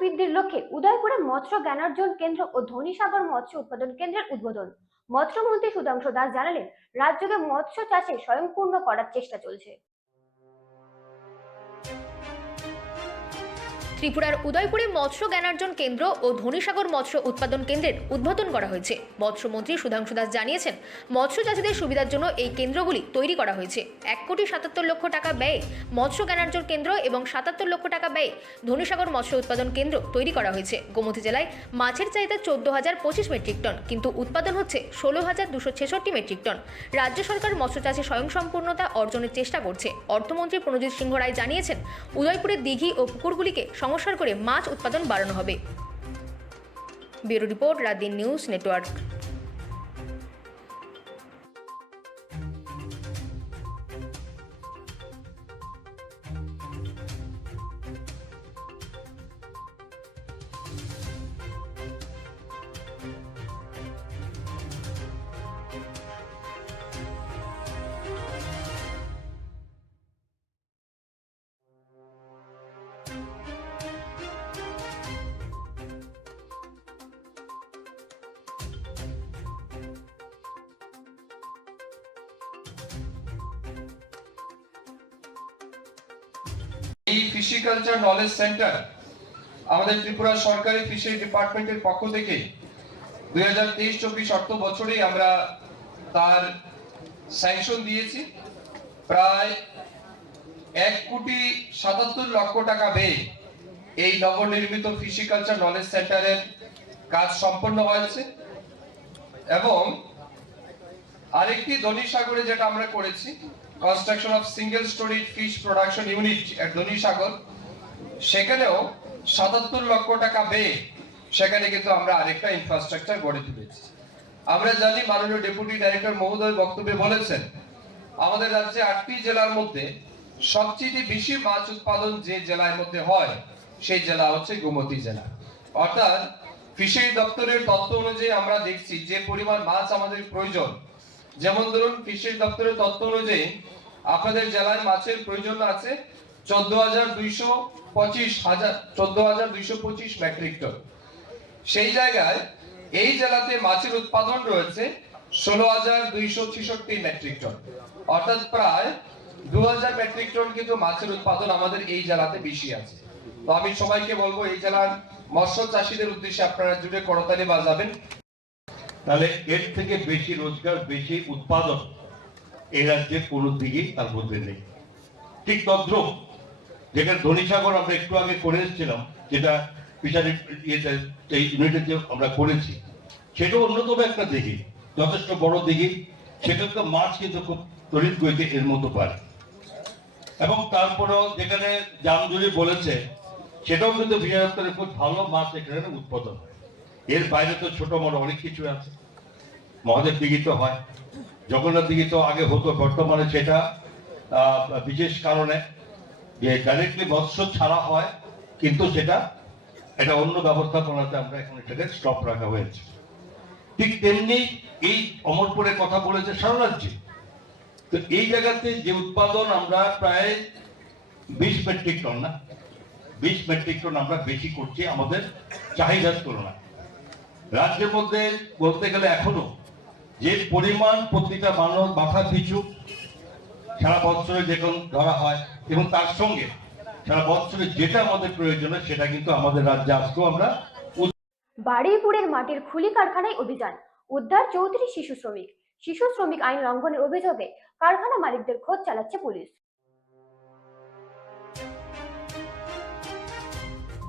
বৃদ্ধির লক্ষ্যে উদয়পুরে মৎস্য জ্ঞানার্জন কেন্দ্র ও ধনীসাগর মৎস্য উৎপাদন কেন্দ্রের উদ্বোধন। মৎস্যমন্ত্রী সুধাংশু দাস জানালেন, রাজ্যকে মৎস্য চাষে স্বয়ংপূর্ণ করার চেষ্টা চলছে। ত্রিপুরার উদয়পুরে মৎস্য জ্ঞানার্জন কেন্দ্র ও ধনীসাগর মৎস্য উৎপাদন কেন্দ্রের উদ্বোধন করা হয়েছে। মৎস্যমন্ত্রী সুধাংশু দাস জানিয়েছেন, মৎস্য চাষীদের সুবিধার জন্য এই কেন্দ্রগুলি তৈরি করা হয়েছে। 1,77,00,000 টাকা ব্যয়ে মৎস্য জ্ঞানার্জন কেন্দ্র এবং 77 লক্ষ টাকা ব্যয়ে ধনীসাগর মৎস্য উৎপাদন কেন্দ্র তৈরি করা হয়েছে। গোমতী জেলায় মাছের চাহিদা 14,025 মেট্রিক টন, কিন্তু উৎপাদন হচ্ছে 16,266 মেট্রিক টন। রাজ্য সরকার মৎস্য চাষে স্বয়ংসম্পূর্ণতা অর্জনের চেষ্টা করছে। অর্থমন্ত্রী প্রণজিৎ সিংহ রায় জানিয়েছেন, উদয়পুরের দিঘি ও পুকুরগুলিকে সংস্কার করে মাছ উৎপাদন বাড়ানো হবে। Bureau report, রাতদিন news network. এই ফিশিকালচার নলেজ সেন্টার আমাদের ত্রিপুরা সরকারি ফিশারি ডিপার্টমেন্টের পক্ষ থেকে 2023-24 অর্থ বছরে আমরা তার স্যাংশন দিয়েছি। প্রায় 1,77,00,000 টাকা ব্যয়ে এই নবনির্মিত ফিশিকালচার নলেজ সেন্টারের কাজ সম্পন্ন হয়েছে এবং আরেকটি ধনীসাগরে যেটা আমরা করেছি, construction of single storey fish production unit at Dhanisagar, সেখানেও 77 লক্ষ টাকা ব্যয়ে সেখানে কিন্তু আমরা আরেকটা ইনফ্রাস্ট্রাকচার গড়ে তুলেছি। আমরা জানি, মাননীয় ডেপুটি ডাইরেক্টর মহোদয় বক্তব্যে বলেছেন, আমাদের রাজ্যে 8টি জেলার মধ্যে সবচেয়ে বেশি মাছ উৎপাদন যে জেলার মধ্যে হয় সেই জেলা হচ্ছে গোমতী জেলা। অর্থাৎ ফিশারি দপ্তরের তথ্য অনুযায়ী আমরা দেখছি যে পরিমাণ মাছ আমাদের প্রয়োজন। যেমন ধরুন, ফিশারি দপ্তরের তথ্য অনুযায়ী আপনাদের জেলায় মাছের প্রয়োজন আছে 14,225 মেট্রিক টন। সেই জায়গায় এই জেলাতে মাছের উৎপাদন রয়েছে 16,266 মেট্রিক টন, অর্থাৎ প্রায় 2,000 মেট্রিক টন কিন্তু মাছের উৎপাদন আমাদের এই জেলাতে বেশি আছে। তো আমি সবাইকে বলবো, এই জেলার মৎস্য চাষীদের উদ্দেশ্যে আপনারা জুড়ে করতালি বাজাবেন। তাহলে এর থেকে বেশি রোজগার, বেশি উৎপাদন এই রাজ্যে কোনো দিকেই তার মধ্যে নেই। ঠিক তদ্রুপ যেখানে ধনীসাগর আমরা একটু আগে করে এসেছিলাম, যেটা ফিশারি ইউনিটে যে আমরা করেছি, সেটাও অন্যতম একটা দিঘি, যথেষ্ট বড় দিঘি। সেটা তো মাছ কিন্তু খুব তড়িৎ গতিতে এর মতো পারে। এবং তারপরেও যেখানে জামজুরি বলেছে, সেটাও কিন্তু ফিশারি দপ্তরে খুব ভালো মাছ এখানে উৎপাদন হয়। এর বাইরে তো ছোট বড় অনেক কিছু আছে। মহাদেব দিঘি তো হয়, জগন্নাথ দিঘি তো আগে হতো, বর্তমানে সেটা বিশেষ কারণে যে ডাইরেক্টলি মৎস্য ছাড়া হয়, কিন্তু সেটা এটা অন্য ব্যবস্থাপনাতে আমরা এখন এটাকে স্টপ রাখা হয়েছে। ঠিক তেমনি এই অমরপুরের কথা বলেছে সারা রাজ্যে। তো এই জায়গাতে যে উৎপাদন আমরা প্রায় 20 মেট্রিক টন, না 20 মেট্রিক টন আমরা বেশি করছি আমাদের চাহিদার তুলনায়। রাজ্যের মধ্যে বলতে গেলে এখনো যে পরিমাণ প্রতিটা মানুষ মাথা পিছু সারা বছরে যখন ধরা হয়, এবং তার সঙ্গে সারা বছরে যেটা আমাদের প্রয়োজন সেটা কিন্তু আমাদের রাজ্যে আজকেও আমরা। বারুইপুরের মাটির খুলি কারখানায় অভিযান, উদ্ধার 34 শিশু শ্রমিক আইন লঙ্ঘনের অভিযোগে কারখানা মালিকদের খোঁজ চালাচ্ছে পুলিশ।